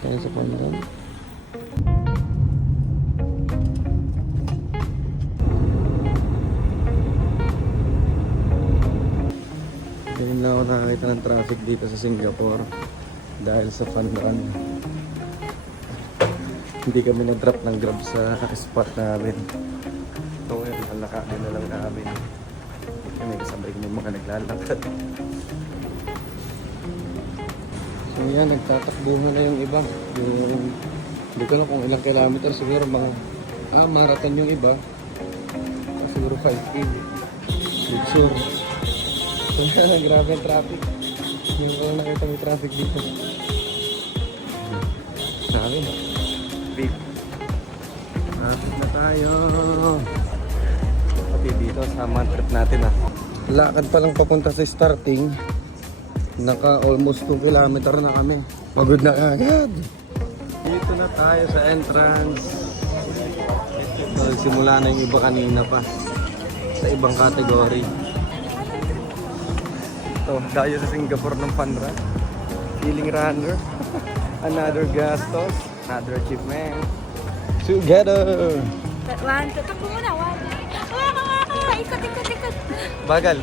tayo sa Pandan. Ngayon na ako nakakita ng traffic dito sa Singapore dahil sa Pandan. Hindi kami na-drop ng Grab sa spot namin. So ngayon, alakanin na lang namin. Kami kasabay kami mga naglalakad. So yan, nagtatakbo na yung iba. Hindi ko lang kung ilang kilometer, siguro mga marathon yung iba. Siguro 5K. Sure. So yan, grabe ang traffic. Hindi ko lang nakita may traffic dito. Grabe. Big. Traffic na tayo. Pati dito sa trip natin Lakad pa lang papunta sa starting. Naka almost 2 kilometer na kami. Pagod na agad. Dito na tayo sa entrance. So, simula na yung iba kanina pa. Sa ibang category. Ito, tayo sa Singapore ng Pandan. Feeling runner. Another gastos. Another achievement. Together! One, tutok muna. One. Ikot. Bagal.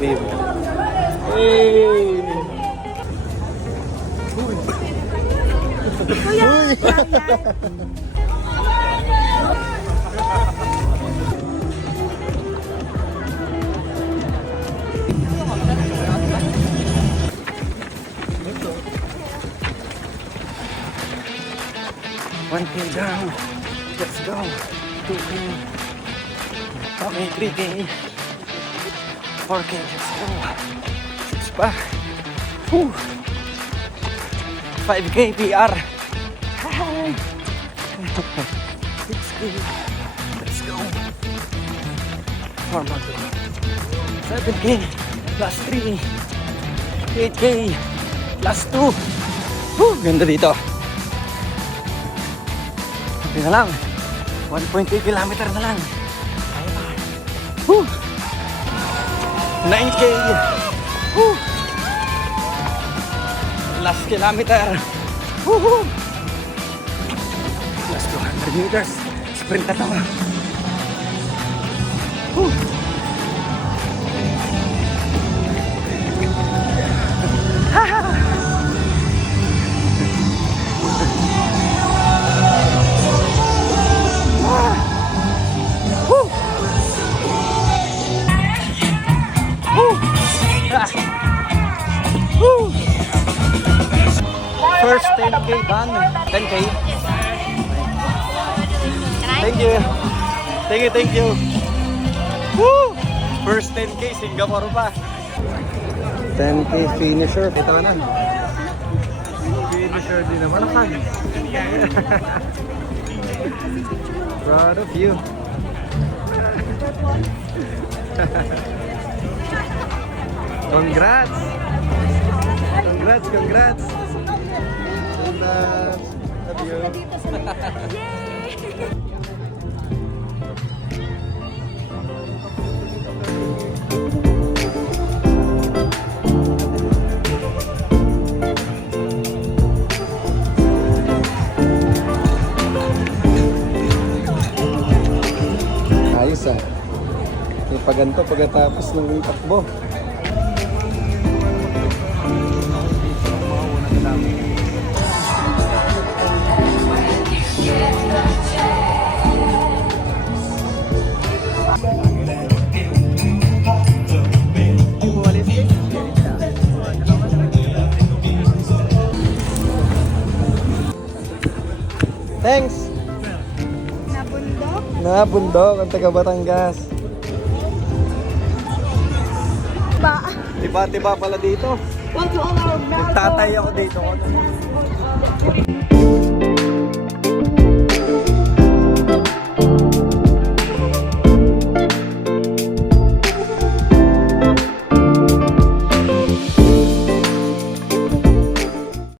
Babe. Hey! One K down. Let's go. 2K. Okay, 3K. 4K. Let's go. 6 pa. 5K PR. 6K. Let's go. 4 more. 7K. Plus 3. 8K. Plus 2. Ganda dito. Okay na lang. 1.8 kilometer na lang. 9K. Last kilometer. Last 200 meters. Sprint na to. First 10K done. 10K. Thank you. Woo! First 10K, Singapore pa. 10K finisher. Ito na. Finisher din naman. Proud of you. Congrats. Love you. Ayos yung paganto pagkatapos ng takbo. Thanks! Nabundok ang taga Batangas. Tiba pala dito. Nagtatay ako dito.